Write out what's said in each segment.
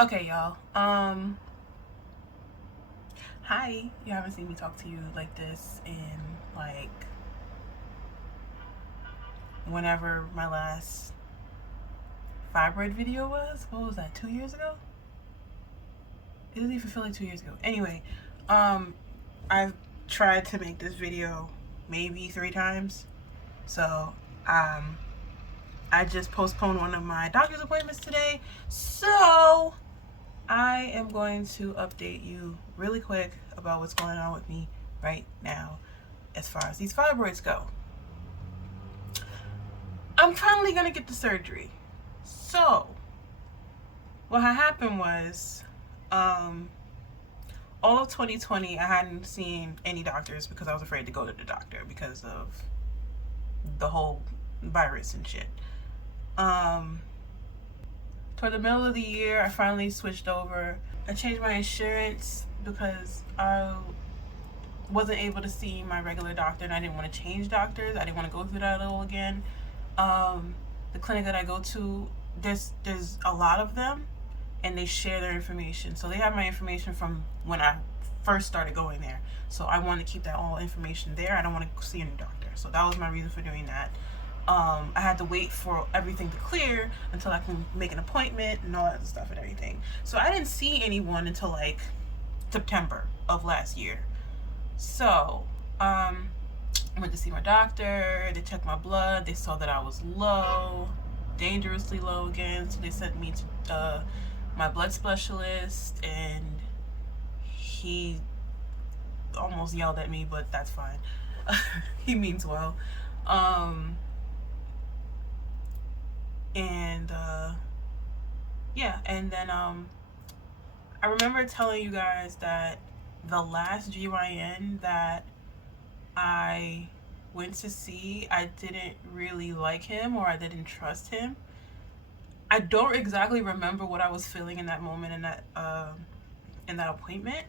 Okay, y'all. Hi. You haven't seen me talk to you like this in like whenever my last fibroid video was. What was that? 2 years ago? It doesn't even feel like 2 years ago. Anyway, um, I've tried to make this video maybe 3 times. So, um, I just postponed one of my doctor's appointments today. So, I am going to update you really quick about what's going on with me right now as far as these fibroids go. I'm finally gonna get the surgery. So, what had happened was, all of 2020, I hadn't seen any doctors because I was afraid to go to the doctor because of the whole virus and shit. Um, Toward the middle of the year, I finally switched over. I changed my insurance because I wasn't able to see my regular doctor and I didn't want to change doctors. I didn't want to go through that all again. The clinic that I go to, there's a lot of them and they share their information. So they have my information from when I first started going there. So I want to keep that all information there. I don't want to see any doctor. So that was my reason for doing that. I had to wait for everything to clear until I can make an appointment and all that stuff and everything. So I didn't see anyone until like September of last year. So, I went to see my doctor. They checked my blood. They saw that I was low, dangerously low again. So they sent me to my blood specialist, and he almost yelled at me, but that's fine. He means well. And yeah, and then I remember telling you guys that the last GYN that I went to see, I didn't really like him or I didn't trust him. I don't exactly remember what I was feeling in that moment in that appointment,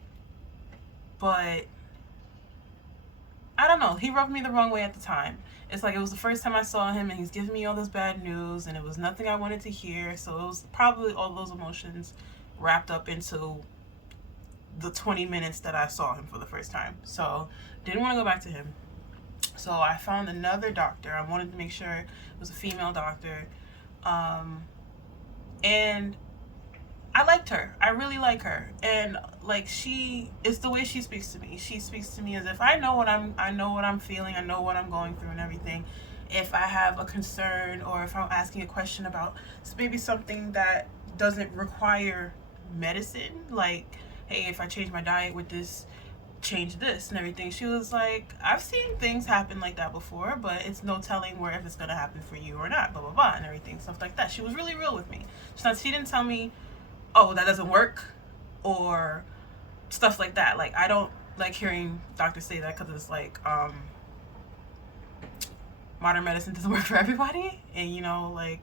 but I don't know. He rubbed me the wrong way at the time. It's like it was the first time I saw him and he's giving me all this bad news and it was nothing I wanted to hear. So it was probably all those emotions wrapped up into the 20 minutes that I saw him for the first time. So didn't want to go back to him. So I found another doctor. I wanted to make sure it was a female doctor. And I liked her. I really like her. And like it's the way she speaks to me. She speaks to me as if I know what I'm feeling, I know what I'm going through and everything. If I have a concern or if I'm asking a question about maybe something that doesn't require medicine, like, hey, if I change my diet with this, change this and everything. She was like, I've seen things happen like that before, but it's no telling where if it's gonna happen for you or not, blah blah blah and everything, stuff like that. She was really real with me. She didn't tell me, oh, that doesn't work, or stuff like that. Like, I don't like hearing doctors say that because it's like, modern medicine doesn't work for everybody. And, like,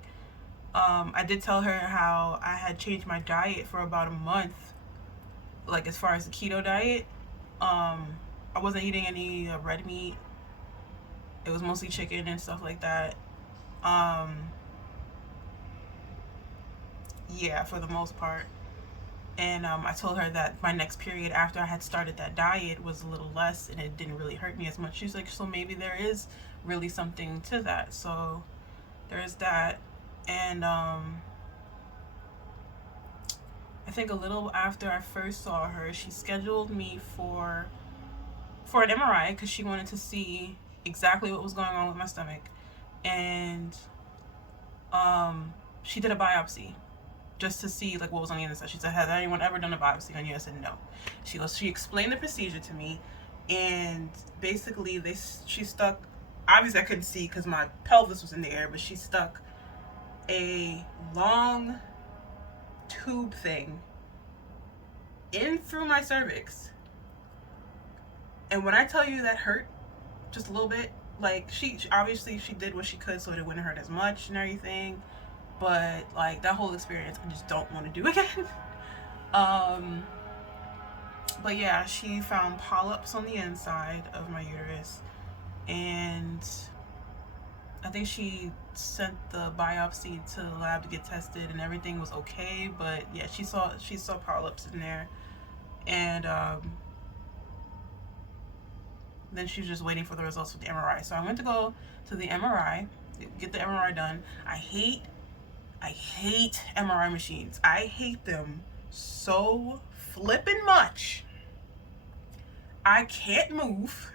I did tell her how I had changed my diet for about a month, like, as far as the keto diet. I wasn't eating any red meat. It was mostly chicken and stuff like that. Yeah, for the most part. And I told her that my next period after I had started that diet was a little less and it didn't really hurt me as much. She's like, so maybe there is really something to that. So there's that. And I think a little after I first saw her, she scheduled me for an MRI because she wanted to see exactly what was going on with my stomach. And she did a biopsy just to see like what was on the inside. She said, "Has anyone ever done a biopsy on you?" I said, "No." She explained the procedure to me, and basically she stuck. Obviously, I couldn't see because my pelvis was in the air, but she stuck a long tube thing in through my cervix. And when I tell you that hurt just a little bit, like she obviously she did what she could so it wouldn't hurt as much and everything. But like that whole experience, I just don't want to do again. um, but yeah, she found polyps on the inside of my uterus, and I think she sent the biopsy to the lab to get tested, and everything was okay. But yeah, she saw polyps in there, and then she was just waiting for the results of the MRI. So I went to go to the MRI, get the MRI done. I hate MRI machines. I hate them so flippin' much. I can't move.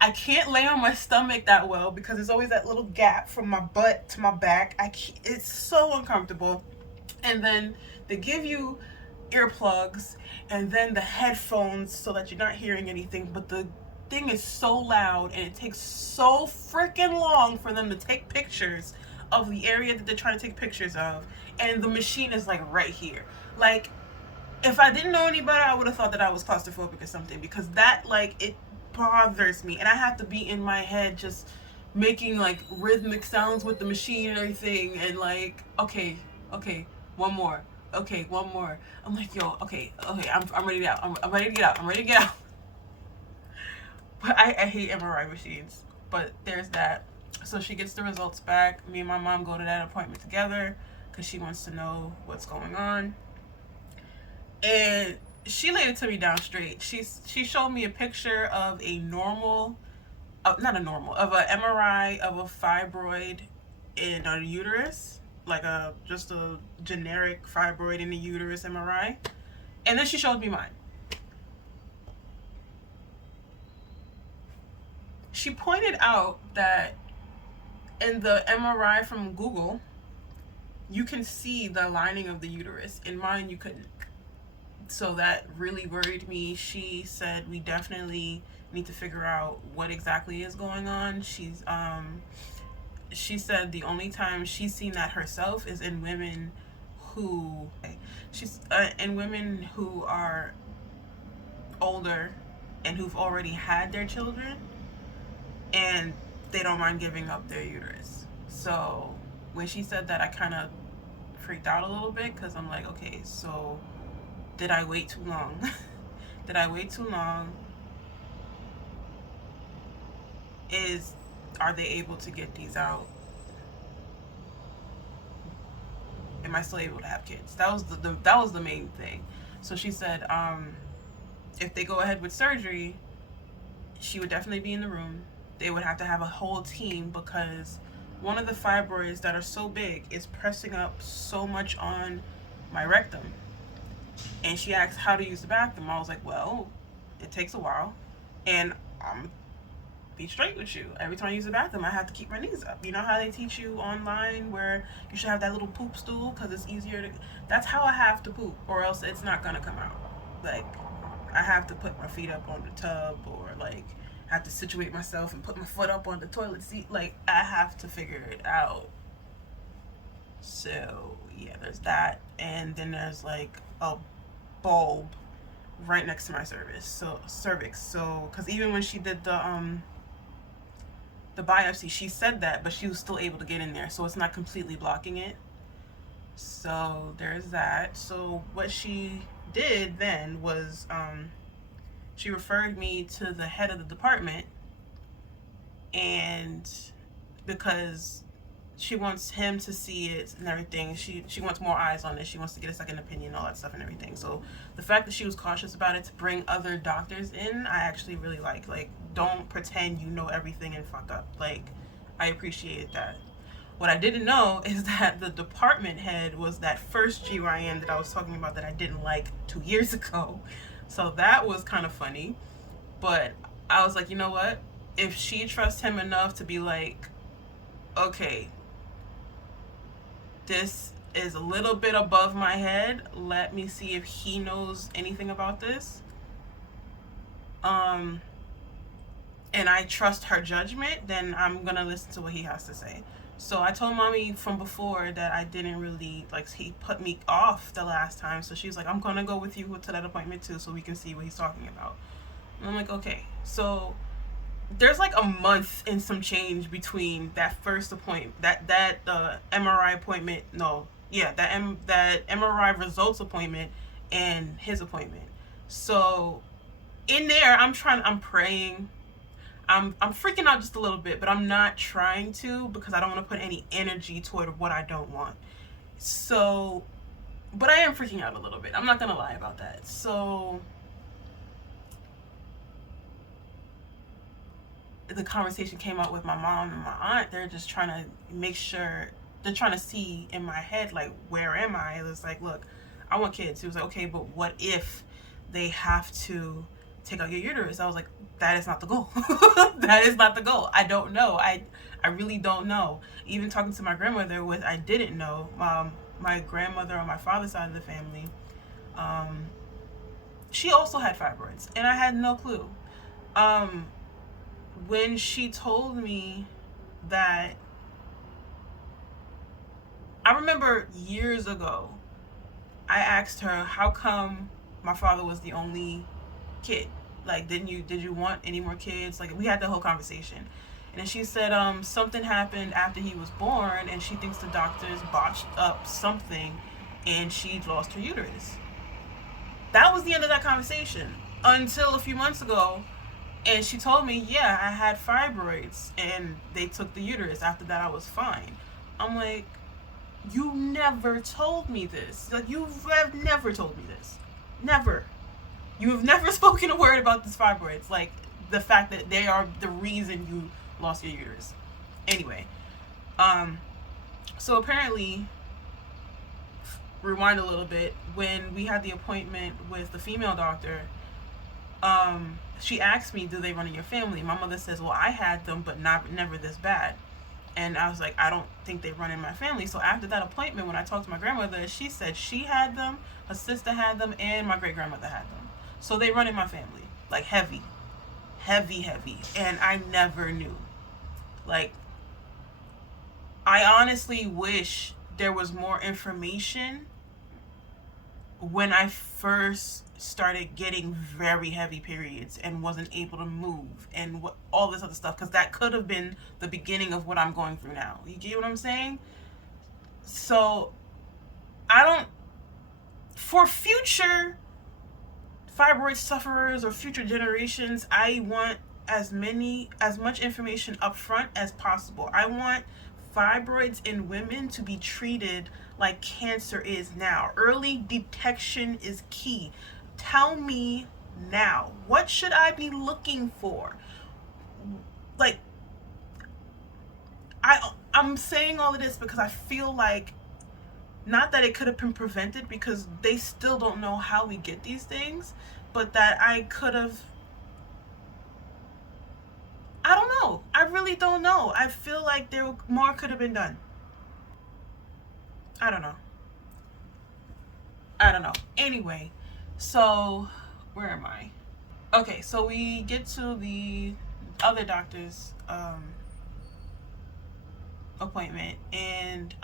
I can't lay on my stomach that well because there's always that little gap from my butt to my back. It's so uncomfortable. And then they give you earplugs and then the headphones so that you're not hearing anything, but the thing is so loud and it takes so freaking long for them to take pictures of the area that they're trying to take pictures of, and the machine is like right here. Like, if I didn't know any better, I would have thought that I was claustrophobic or something, because that, like, it bothers me, and I have to be in my head just making like rhythmic sounds with the machine and everything, and like, okay, one more, okay, one more. I'm like, yo, okay, I'm ready to get out. I'm ready to get out. But I hate MRI machines. But there's that. So she gets the results back. Me and my mom go to that appointment together because she wants to know what's going on. And she laid it to me down straight. She showed me a picture of a normal, of an MRI of a fibroid in a uterus, like just a generic fibroid in the uterus MRI. And then she showed me mine. She pointed out that in the MRI from Google, you can see the lining of the uterus. In mine, you couldn't. So that really worried me. She said we definitely need to figure out what exactly is going on. She said the only time she's seen that herself is in women who are older and who've already had their children, and they don't mind giving up their uterus. So when she said that, I kind of freaked out a little bit, because I'm like, okay, so did I wait too long? Did I wait too long? Are they able to get these out? Am I still able to have kids? That was the main thing. So she said, if they go ahead with surgery, she would definitely be in the room. They would have to have a whole team, because one of the fibroids that are so big is pressing up so much on my rectum. And she asked how to use the bathroom. I was like, well, it takes a while, and I'm be straight with you. Every time I use the bathroom, I have to keep my knees up. You know how they teach you online where you should have that little poop stool because it's easier to... That's how I have to poop, or else it's not gonna come out. Like, I have to put my feet up on the tub, or like I have to situate myself and put my foot up on the toilet seat. Like, I have to figure it out. So yeah, there's that, and then there's like a bulb right next to my cervix. So because even when she did the biopsy, she said that, but she was still able to get in there, so it's not completely blocking it. So there's that. So what she did then was she referred me to the head of the department, and because she wants him to see it and everything, she wants more eyes on it. She wants to get a second opinion, all that stuff and everything. So the fact that she was cautious about it to bring other doctors in, I actually really like. Like, don't pretend you know everything and fuck up. Like, I appreciated that. What I didn't know is that the department head was that first GYN that I was talking about that I didn't like 2 years ago. So that was kind of funny. But I was like, you know what? If she trusts him enough to be like, okay, this is a little bit above my head, let me see if he knows anything about this. And I trust her judgment, then I'm gonna listen to what he has to say. So I told mommy from before that I didn't really, like, he put me off the last time. So she's like, I'm gonna go with you to that appointment too, so we can see what he's talking about. And I'm like, okay. So there's like a month and some change between that first appointment, that MRI appointment. That MRI results appointment and his appointment. So in there, I'm praying. I'm freaking out just a little bit, but I'm not trying to, because I don't want to put any energy toward what I don't want. So, but I am freaking out a little bit. I'm not gonna lie about that. So the conversation came out with my mom and my aunt. They're just trying to make sure, they're trying to see in my head, like, where am I? It was like, look, I want kids. He was like, okay, but what if they have to take out your uterus? I was like, that is not the goal. That is not the goal. I don't know. I really don't know. Even talking to my grandmother, with I didn't know. My grandmother on my father's side of the family, she also had fibroids, and I had no clue. When she told me that, I remember years ago, I asked her, how come my father was the only kid? Like, did you want any more kids? Like, we had the whole conversation. And then she said, something happened after he was born, and she thinks the doctors botched up something, and she lost her uterus. That was the end of that conversation. Until a few months ago, and she told me, yeah, I had fibroids, and they took the uterus. After that, I was fine. I'm like, you never told me this. Like, you have never told me this. Never. You have never spoken a word about these fibroids. Like, the fact that they are the reason you lost your uterus. Anyway, so apparently, rewind a little bit, when we had the appointment with the female doctor, she asked me, do they run in your family? My mother says, well, I had them, but never this bad. And I was like, I don't think they run in my family. So after that appointment, when I talked to my grandmother, she said she had them, her sister had them, and my great grandmother had them. So they run in my family, like heavy. And I never knew. Like, I honestly wish there was more information when I first started getting very heavy periods and wasn't able to move and all this other stuff, because that could have been the beginning of what I'm going through now. You get what I'm saying? So for future fibroid sufferers or future generations, I want as much information up front as possible. I want fibroids in women to be treated like cancer is now. Early detection is key. Tell me now, what should I be looking for? Like, I'm saying all of this because I feel like, not that it could have been prevented, because they still don't know how we get these things, but that I could have, I don't know. I really don't know. I feel like more could have been done. I don't know. Anyway, so where am I? Okay, so we get to the other doctor's appointment, and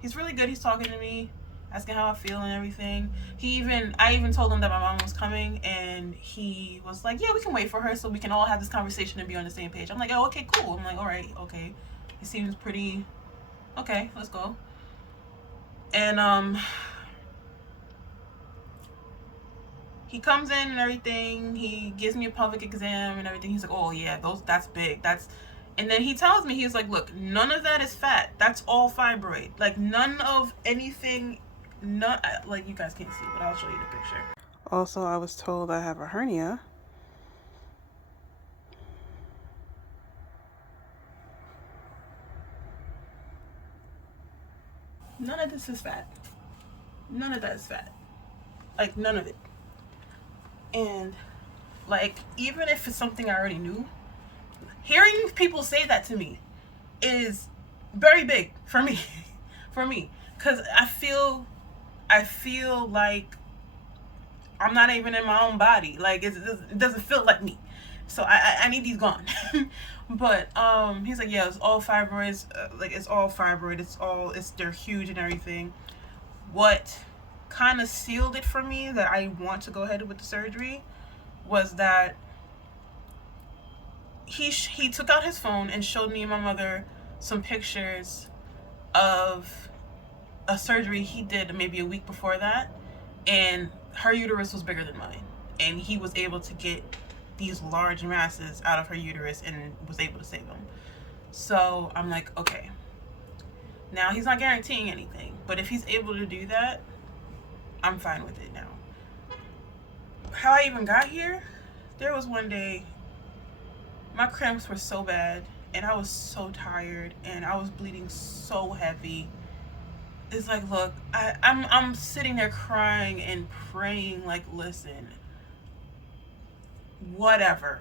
he's really good. He's talking to me, asking how I feel and everything. I even told him that my mom was coming, and he was like, yeah, we can wait for her so we can all have this conversation and be on the same page. I'm like, oh, okay, cool. I'm like, all right, okay. He seems pretty okay, let's go. And he comes in and everything. He gives me a pelvic exam and everything. He's like, oh yeah, that's big. And then he tells me, he's like, look, none of that is fat. That's all fibroid. Like, none of anything, like, you guys can't see, but I'll show you the picture. Also, I was told I have a hernia. None of this is fat. None of that is fat. Like, none of it. And, like, even if it's something I already knew, hearing people say that to me is very big for me. Because I feel like I'm not even in my own body. Like, it doesn't feel like me. So I need these gone. But he's like, yeah, it's all fibroids. Like, it's all fibroid. They're huge and everything. What kind of sealed it for me that I want to go ahead with the surgery was that he took out his phone and showed me and my mother some pictures of a surgery he did maybe a week before that, and her uterus was bigger than mine, and he was able to get these large masses out of her uterus and was able to save them. So I'm like, okay, now he's not guaranteeing anything, but if he's able to do that, I'm fine with it now. How I even got here, there was one day my cramps were so bad and I was so tired and I was bleeding so heavy. It's like, look, I'm sitting there crying and praying, like, listen, whatever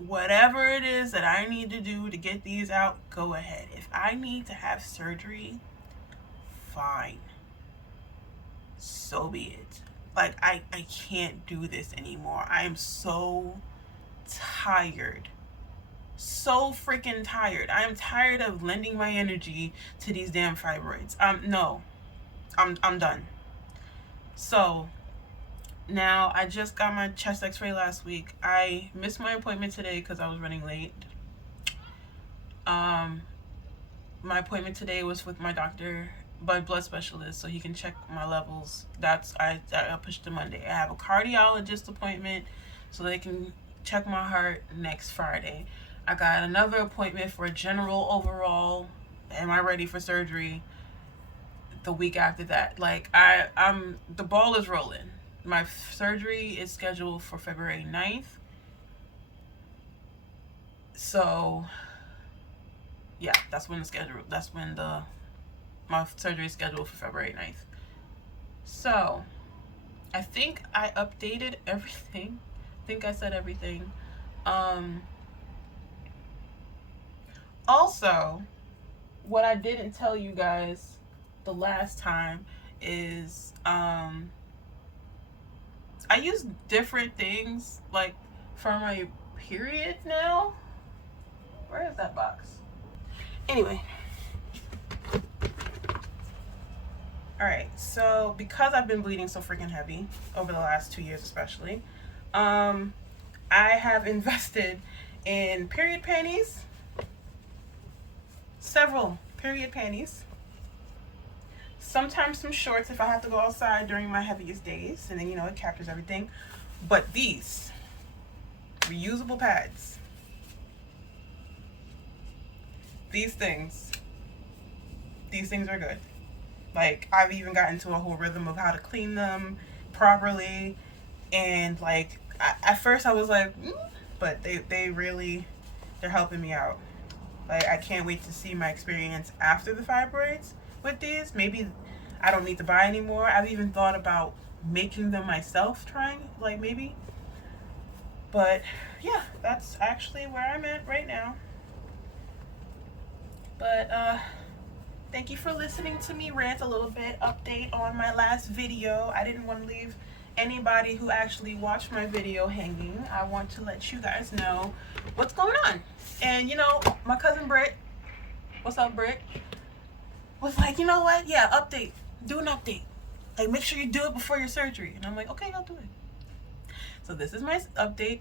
it is that I need to do to get these out, go ahead. If I need to have surgery, fine, so be it. Like, I can't do this anymore. I am so tired, so freaking tired. I am tired of lending my energy to these damn fibroids. No, I'm done. So now I just got my chest x-ray last week. I missed my appointment today because I was running late. My appointment today was with my doctor, my blood specialist, so he can check my levels. I pushed to Monday. I have a cardiologist appointment so they can check my heart next Friday. I got another appointment for a general overall, am I ready for surgery, the week after that. Like, I'm the ball is rolling. My surgery is scheduled for February 9th. So yeah, my surgery is scheduled for February 9th. So I think I updated everything. I think I said everything. Also, what I didn't tell you guys the last time is I use different things like for my period now. Where is that box? Anyway. Alright, so because I've been bleeding so freaking heavy over the last 2 years especially, I have invested in period panties, several period panties, sometimes some shorts if I have to go outside during my heaviest days, and then, you know, it captures everything. But these reusable pads, these things are good. Like, I've even gotten into a whole rhythm of how to clean them properly, and like at first I was like, but they're helping me out. Like, I can't wait to see my experience after the fibroids with these. Maybe I don't need to buy anymore. I've even thought about making them myself, trying, like, maybe. But yeah, that's actually where I'm at right now. But thank you for listening to me rant a little bit, update on my last video. I didn't want to leave anybody who actually watched my video hanging. I want to let you guys know what's going on. And, you know, my cousin Britt, what's up, Britt, was like, you know what? Yeah, update. Do an update. Like, make sure you do it before your surgery. And I'm like, okay, I'll do it. So this is my update.